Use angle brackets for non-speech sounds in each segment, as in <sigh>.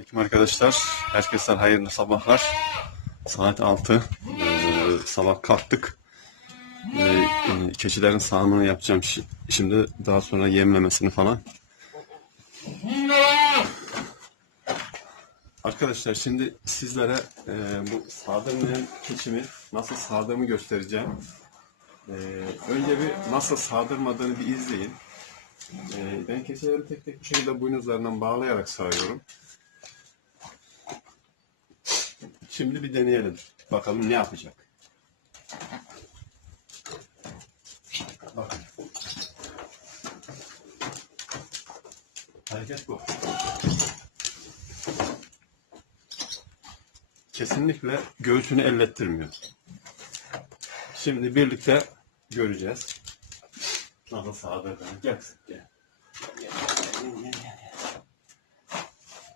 Selamünaleyküm arkadaşlar. Herkese hayırlı sabahlar. Saat 6. Ee, sabah kalktık. Ee, e, keçilerin sağımını yapacağım şi- şimdi. Daha sonra yemlemesini falan. Arkadaşlar şimdi sizlere e, bu sağdırmayan keçimi nasıl sağdığımı göstereceğim. Ee, önce bir nasıl sağdırmadığını bir izleyin. Ee, ben keçileri tek tek bu şekilde boynuzlarından bağlayarak sağıyorum. Şimdi bir deneyelim. Bakalım ne yapacak. Bakın. Hareket bu. Kesinlikle göğsünü ellettirmiyor. Şimdi birlikte göreceğiz. Nasıl sağdırdan. Gel. Gel. Gel, gel, gel, gel.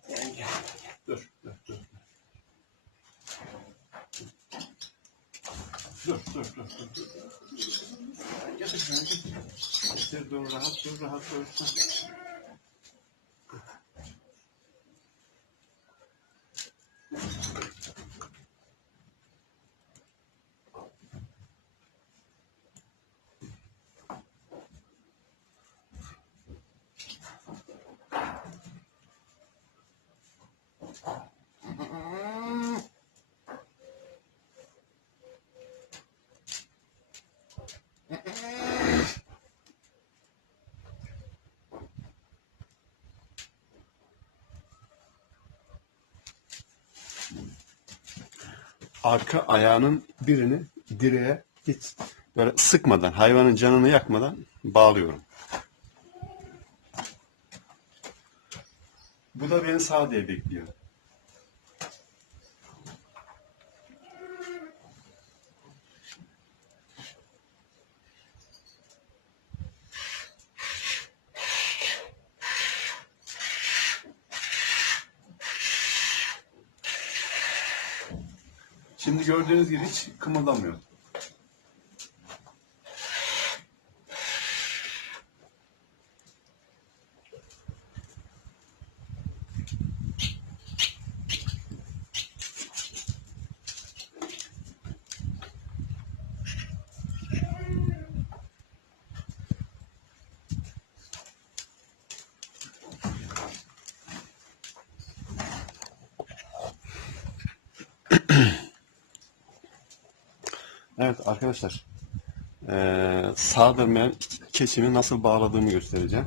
Gel, gel, gel. Dur, dur, dur. Dur, dur, dur, dur. dur. Getir şunu, getir. Getir, dur, rahat dur, rahat dur. Heh. Arka ayağının birini direğe hiç böyle sıkmadan, hayvanın canını yakmadan bağlıyorum. Bu da beni sağ diye bekliyor. Şimdi gördüğünüz gibi hiç kımıldamıyor. Evet arkadaşlar. Eee sağdırmayan keçimi nasıl bağladığımı göstereceğim.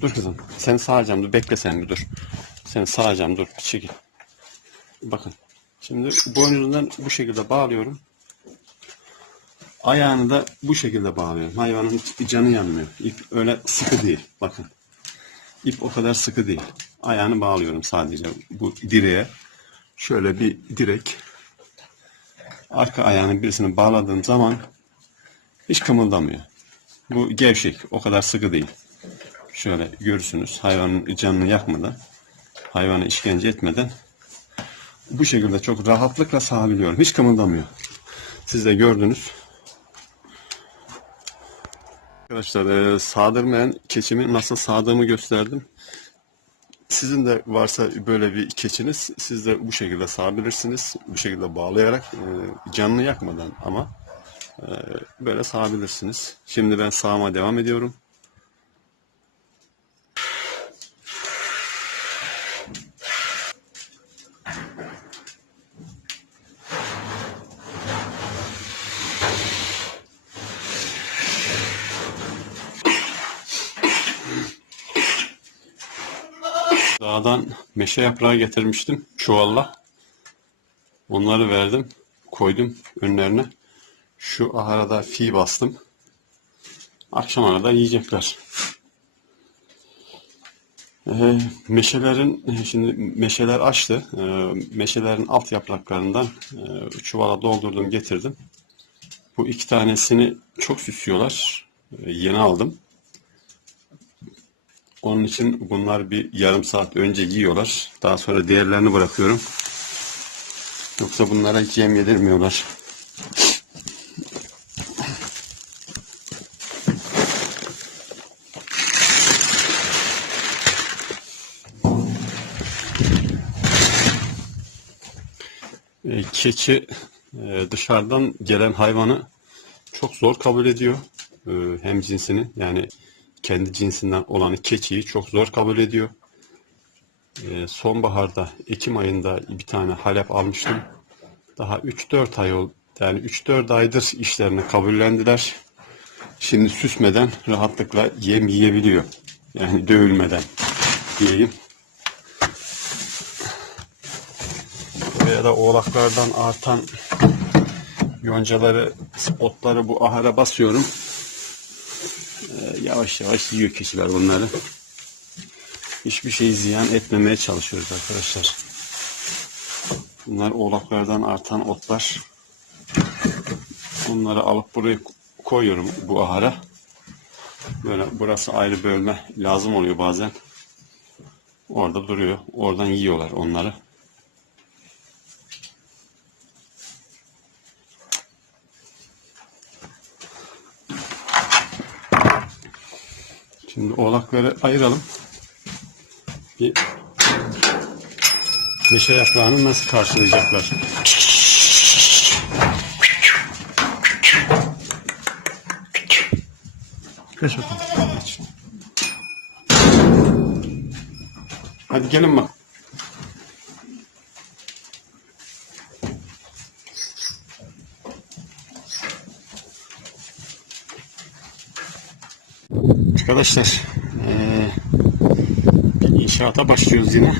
Dur kızım. Seni sağacağım. Dur bekle sen bir dur. Seni sağacağım. Dur. Bir çekil. Bakın. Şimdi boynuzundan bu şekilde bağlıyorum. Ayağını da bu şekilde bağlıyorum. Hayvanın hiç canı yanmıyor. İp öyle sıkı değil. Bakın. İp o kadar sıkı değil. Ayağını bağlıyorum sadece bu direğe. Şöyle bir direk arka ayağının birisini bağladığım zaman hiç kımıldamıyor. Bu gevşek, o kadar sıkı değil. Şöyle görürsünüz hayvanın canını yakmadan, hayvanı işkence etmeden bu şekilde çok rahatlıkla sağabiliyorum. Hiç kımıldamıyor. Siz de gördünüz. Arkadaşlar e, sağdırmayan keçimi nasıl sağdığımı gösterdim. Sizin de varsa böyle bir keçiniz siz de bu şekilde sağabilirsiniz. Bu şekilde bağlayarak e, canını yakmadan ama e, böyle sağabilirsiniz. Şimdi ben sağıma devam ediyorum. Meşe yaprağı getirmiştim çuvalla. Onları verdim, koydum önlerine. Şu ahara da fi bastım. Akşama kadar yiyecekler. Ee, meşelerin şimdi meşeler açtı. Ee, meşelerin alt yapraklarından e, çuvala doldurdum, getirdim. Bu iki tanesini çok süsüyorlar. Ee, yeni aldım. Onun için bunlar bir yarım saat önce yiyorlar. Daha sonra diğerlerini bırakıyorum. Yoksa bunlara hiç yem yedirmiyorlar. E, Keçi e, dışarıdan gelen hayvanı çok zor kabul ediyor. E, Hem cinsini yani kendi cinsinden olanı keçiyi çok zor kabul ediyor. E, Sonbaharda Ekim ayında bir tane Halep almıştım. Daha 3-4 ay oldu. Yani 3-4 aydır işlerini kabullendiler. Şimdi süsmeden rahatlıkla yem yiyebiliyor. Yani dövülmeden diyeyim. Buraya da oğlaklardan artan yoncaları, spotları bu ahara basıyorum. Yavaş yavaş yiyor keçiler bunları. Hiçbir şey ziyan etmemeye çalışıyoruz arkadaşlar. Bunlar oğlaklardan artan otlar. Bunları alıp buraya koyuyorum bu ahara. Böyle burası ayrı bölme lazım oluyor bazen. Orada duruyor. Oradan yiyorlar onları. Şimdi oğlakları ayıralım. Bir meşe yaprağını nasıl karşılayacaklar? Geç. Hadi gelin bak. Arkadaşlar bir inşaata başlıyoruz yine.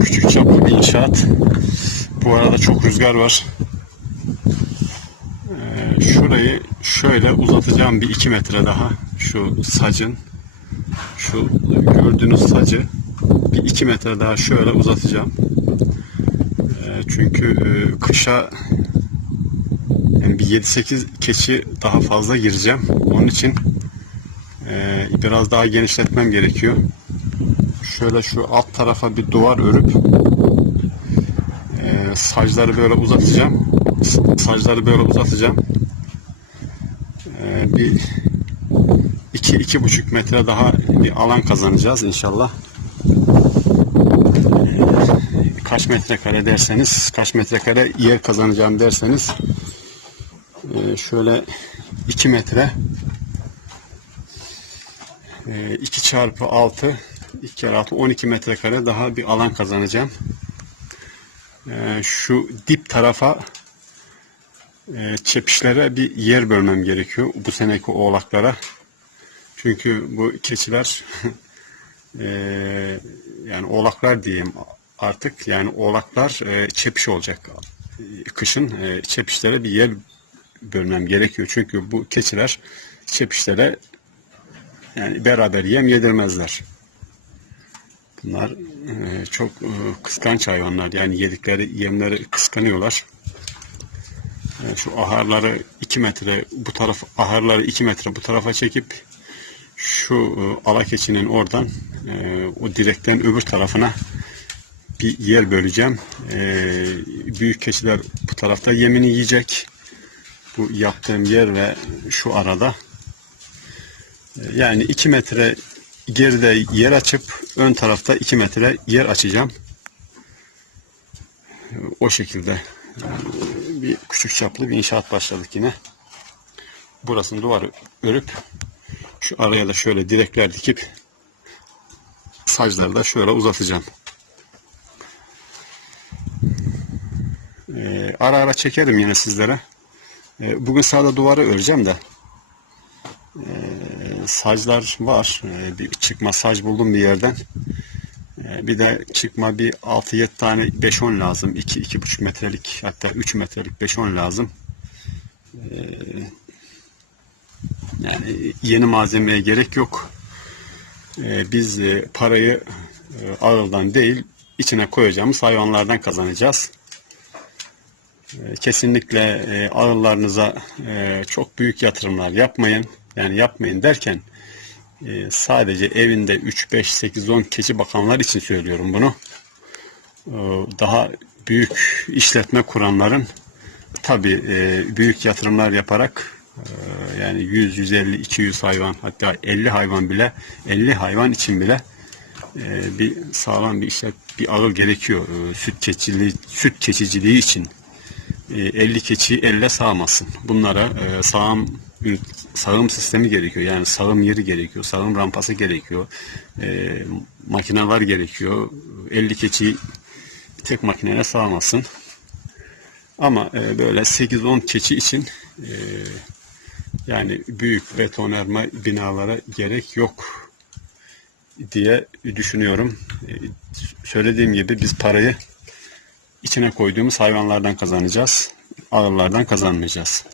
Küçük çaplı bir inşaat. Bu arada çok rüzgar var. Eee, şurayı şöyle uzatacağım bir iki metre daha. Şu sacın şu gördüğünüz sacı bir iki metre daha şöyle uzatacağım. Eee, çünkü eee, kışa yani bir 7-8 keçi daha fazla gireceğim. Onun için eee, biraz daha genişletmem gerekiyor. Şöyle şu alt tarafa bir duvar örüp eee sacları böyle uzatacağım. Sacları böyle uzatacağım. Eee, bir 2 iki buçuk metre daha bir alan kazanacağız inşallah. Kaç metrekare derseniz, kaç metrekare yer kazanacağım derseniz şöyle 2 metre 2 çarpı 6 2 kere 6 12 metrekare daha bir alan kazanacağım. Eee, Şu dip tarafa eee, çepişlere bir yer bölmem gerekiyor bu seneki oğlaklara. Çünkü bu keçiler eee, <laughs> yani oğlaklar diyeyim artık yani oğlaklar eee, çepiş olacak. Kışın çepişlere bir yer bölmem gerekiyor. Çünkü bu keçiler çepişlere yani beraber yem yedirmezler. Bunlar eee, çok eee, kıskanç hayvanlar. Yani yedikleri yemleri kıskanıyorlar. Eee, Şu aharları 2 metre bu taraf aharları 2 metre bu tarafa çekip şu e, ala keçinin oradan e, o direkten öbür tarafına bir yer böleceğim. E, büyük keçiler bu tarafta yemini yiyecek. Bu yaptığım yer ve şu arada. Yani 2 metre geride yer açıp ön tarafta 2 metre yer açacağım. O şekilde bir küçük çaplı bir inşaat başladık yine. Burasını duvarı örüp şu araya da şöyle direkler dikip sacları da şöyle uzatacağım. Ee, ara ara çekerim yine sizlere. Ee, bugün sağda duvarı öreceğim de. Ee, saclar var. Ee, bir çıkma sac buldum bir yerden. Ee, bir de çıkma bir 6-7 tane 5-10 lazım. 2-2,5 metrelik hatta 3 metrelik 5-10 lazım. Yani yeni malzemeye gerek yok. Ee, biz e, parayı e, ağırdan değil içine koyacağımız hayvanlardan kazanacağız. Ee, kesinlikle e, ağırlarınıza e, çok büyük yatırımlar yapmayın. Yani yapmayın derken e, sadece evinde 3, 5, 8, 10 keçi bakanlar için söylüyorum bunu. Daha büyük işletme kuranların tabi büyük yatırımlar yaparak ee, yani 100, 150, 200 hayvan hatta 50 hayvan bile 50 hayvan için bile e, bir sağlam bir işlet bir ağıl gerekiyor. E, süt keçiciliği, süt keçiciliği için e, 50 keçiyi elle sağmasın. Bunlara e, sağım sağım sistemi gerekiyor. Yani sağım yeri gerekiyor. Sağım rampası gerekiyor. E, makineler gerekiyor. 50 keçiyi bir tek makineyle sağmasın. Ama e, böyle 8-10 keçi için e, yani büyük betonarme binalara gerek yok diye düşünüyorum. E, söylediğim gibi biz parayı içine koyduğumuz hayvanlardan kazanacağız. Ağırlardan kazanmayacağız.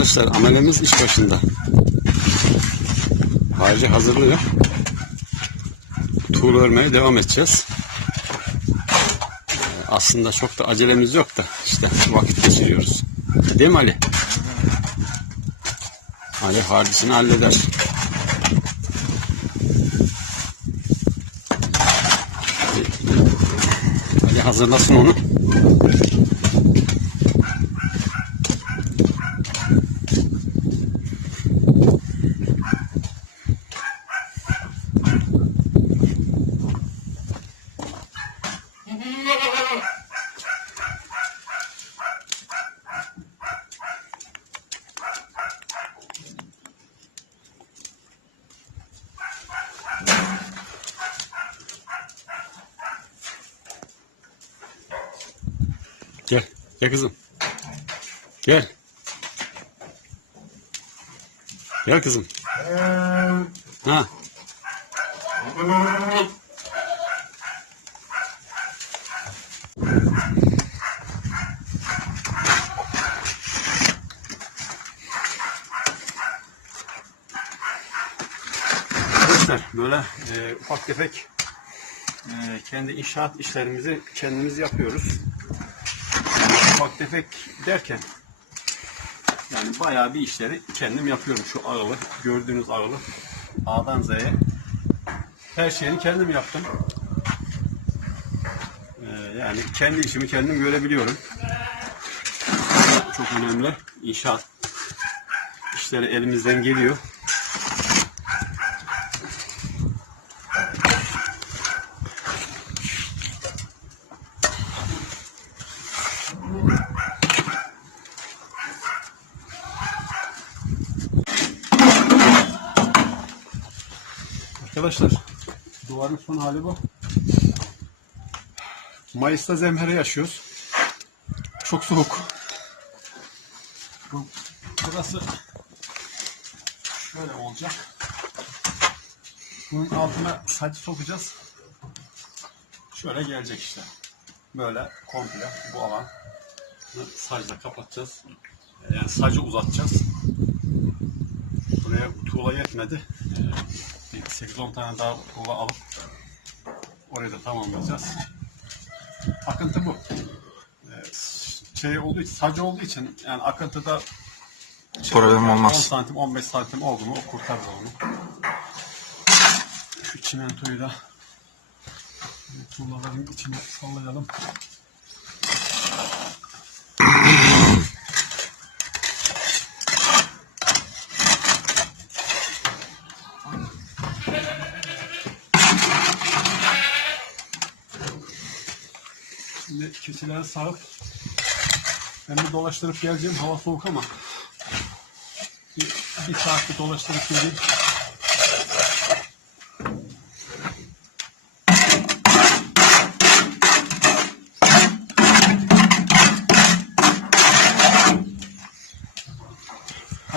Arkadaşlar amelimiz iş başında. Harcı hazırlıyor. Tuğla örmeye devam edeceğiz. Ee, Aslında çok da acelemiz yok da işte vakit geçiriyoruz. Değil mi Ali? Ali hardisini halleder. Ali hazırlasın onu. Gel. Kızım. Gel. Gel kızım. Ha. Arkadaşlar böyle e, ufak tefek e, kendi inşaat işlerimizi kendimiz yapıyoruz ufak tefek derken yani bayağı bir işleri kendim yapıyorum şu ağılı. Gördüğünüz ağılı A'dan Z'ye her şeyini kendim yaptım. Ee, yani kendi işimi kendim görebiliyorum. Çok önemli. İnşaat işleri elimizden geliyor. Arkadaşlar duvarın son hali bu. Mayıs'ta zemhere yaşıyoruz. Çok soğuk. Bu- Burası şöyle olacak. Bunun altına saç sokacağız. Şöyle gelecek işte. Böyle komple bu alan sacla kapatacağız. Yani sacı uzatacağız. Buraya tuğla yetmedi. Ee, 8-10 tane daha tuğla alıp orayı da tamamlayacağız. Akıntı bu. Şey olduğu için, sacı olduğu için yani akıntıda şey, Problem yani olmaz. 10 santim 15 santim oldu mu o kurtarır onu. Şu çimentoyu da tuğlaların içine sallayalım. Şimdi keçileri sağıp ben bir dolaştırıp geleceğim. Hava soğuk ama bir, bir saatte dolaştırıp geleyim.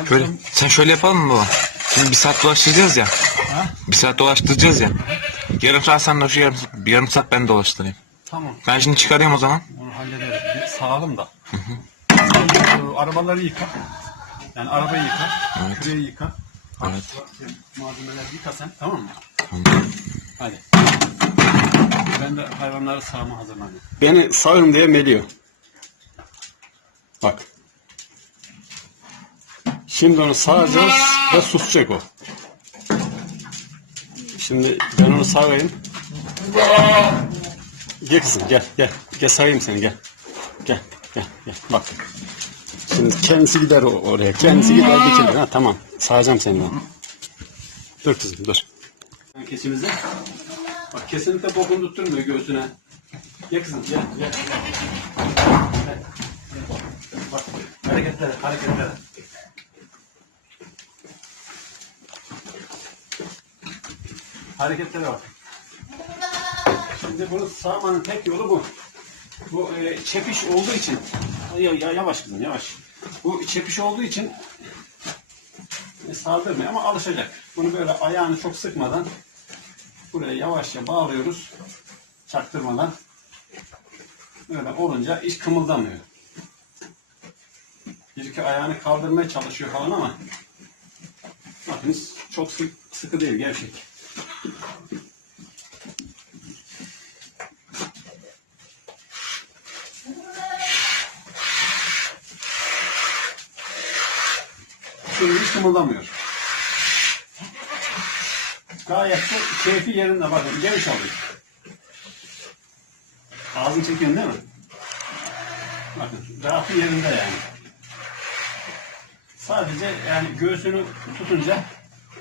Şöyle, sen- şöyle yapalım mı baba? Şimdi bir saat dolaştıracağız ya. Ha? Bir saat dolaştıracağız ya. Yarım saat sen de şu yarım, bir yarım saat ben dolaştırayım. Tamam. Ben şimdi çıkarıyorum o zaman. Onu hallederiz. Bir sağalım da. Sen bu arabaları yıka. Yani arabayı yıka. Evet. Küreği yıka. Evet. Malzemeleri yıka sen. Tamam mı? Tamam. Hadi. Ben de hayvanları sağma hazırlanıyorum. Beni sağırım diye meliyor. Bak. Şimdi onu sağacağız ve susacak o. Şimdi ben onu sağayım. Gel kızım gel gel. Gel sağayım seni gel. Gel gel gel. Bak. Şimdi kendisi gider oraya. Kendisi gider dikilir. Ha tamam. Sağacağım seni ben. Dur kızım dur. Keçimizi. Bak kesinlikle bokunu tutturmuyor göğsüne. Gel kızım gel gel. Hareketlere hareketlere. Hareketlere bak. Şimdi bunu sağmanın tek yolu bu. Bu e, çepiş olduğu için ya, ya, yavaş kızım yavaş. Bu çepiş olduğu için e, saldırmıyor ama alışacak. Bunu böyle ayağını çok sıkmadan buraya yavaşça bağlıyoruz. Çaktırmadan. Böyle olunca iş kımıldamıyor. Bir iki ayağını kaldırmaya çalışıyor falan ama bakınız çok sık, sıkı değil gevşek. Şimdi kımıldamıyor. Gayet de keyfi yerinde bakın geniş alıyor. Ağzını çekiyorsun değil mi? Bakın rahatı yerinde yani. Sadece yani göğsünü tutunca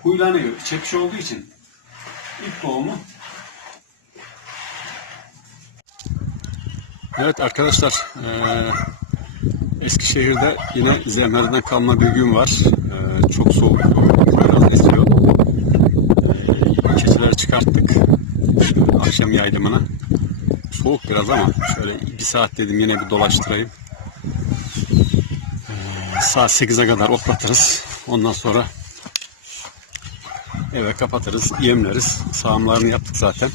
huylanıyor. Çekiş olduğu için. İlk doğumu Evet arkadaşlar. eee, Eskişehir'de yine Zemer'den kalma bir gün var. Eee, çok soğuk. Biraz. Eee, Keçileri çıkarttık. Şöyle akşam yaylımına. Soğuk biraz ama şöyle bir saat dedim yine bir dolaştırayım. Eee, saat 8'e kadar otlatırız. Ondan sonra eve kapatırız, yemleriz. Sağımlarını yaptık zaten.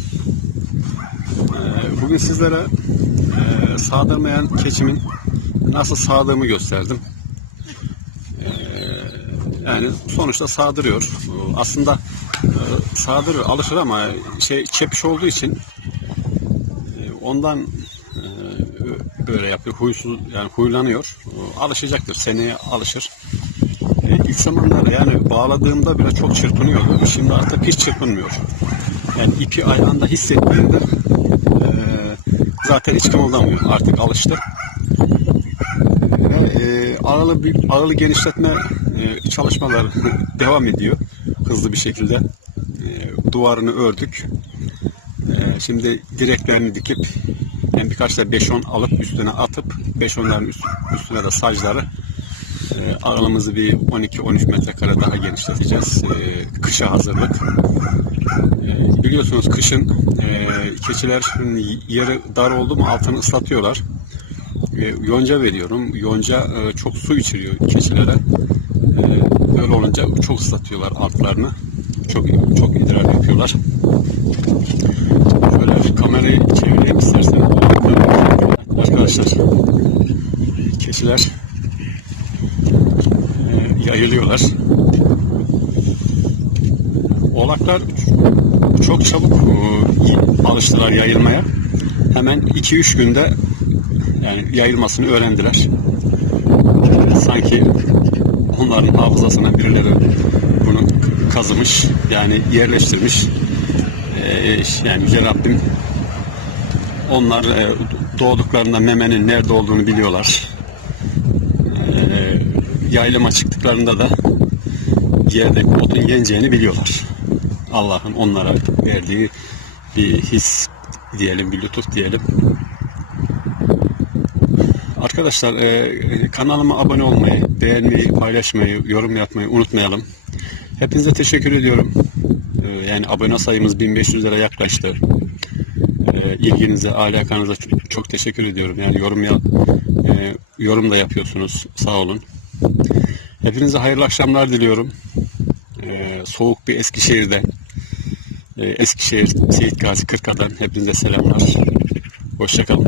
Eee, Bugün sizlere eee, sağdırmayan keçimin nasıl sağdığımı gösterdim. Yani sonuçta sağdırıyor. Aslında eee, sağdırıyor, alışır ama şey çepiş olduğu için eee, ondan eee, böyle yapıyor. Huysuz yani huylanıyor. Alışacaktır. Seneye alışır. E, ilk zamanlarda yani bağladığımda bile çok çırpınıyordu. Şimdi artık hiç çırpınmıyor. Yani ipi ayağında hissettiğinde e, zaten hiç kımıldamıyor. Artık alıştı. Ve e, bir, ağırlı genişletme e, çalışmaları devam ediyor. Hızlı bir şekilde. E, duvarını ördük. E, şimdi direklerini dikip yani birkaç da 5-10 alıp üstüne atıp 5-10'ların üst, üstüne de sacları e, aralığımızı bir 12-13 metrekare daha genişleteceğiz. Kışa hazırlık. Biliyorsunuz kışın keçilerin yeri dar oldu mu altını ıslatıyorlar. Yonca veriyorum. Yonca çok su içiriyor keçilere. Böyle olunca çok ıslatıyorlar altlarını. Çok çok idrar yapıyorlar. Şöyle kamerayı çevireyim istersen. Arkadaşlar keçiler e, yayılıyorlar. Oğlaklar çok çabuk e, alıştılar yayılmaya. Hemen 2-3 günde yani yayılmasını öğrendiler. Sanki onların hafızasına birileri bunu kazımış yani yerleştirmiş. E, yani Yüce Rabbim onlar e, doğduklarında memenin nerede olduğunu biliyorlar. E, yaylıma çıktıklarında da yerdeki otun yeneceğini biliyorlar. Allah'ın onlara verdiği bir his diyelim, bir lütuf diyelim. Arkadaşlar e, kanalıma abone olmayı, beğenmeyi, paylaşmayı, yorum yapmayı unutmayalım. Hepinize teşekkür ediyorum. E, yani abone sayımız 1500'lere yaklaştı. E, ilginize, alakanıza çok, çok teşekkür ediyorum. Yani yorum ya, e, yorum da yapıyorsunuz. Sağ olun. Hepinize hayırlı akşamlar diliyorum. E, soğuk bir Eskişehir'de. E, Eskişehir Seyit Gazi Kırka'dan hepinize selamlar. Hoşçakalın.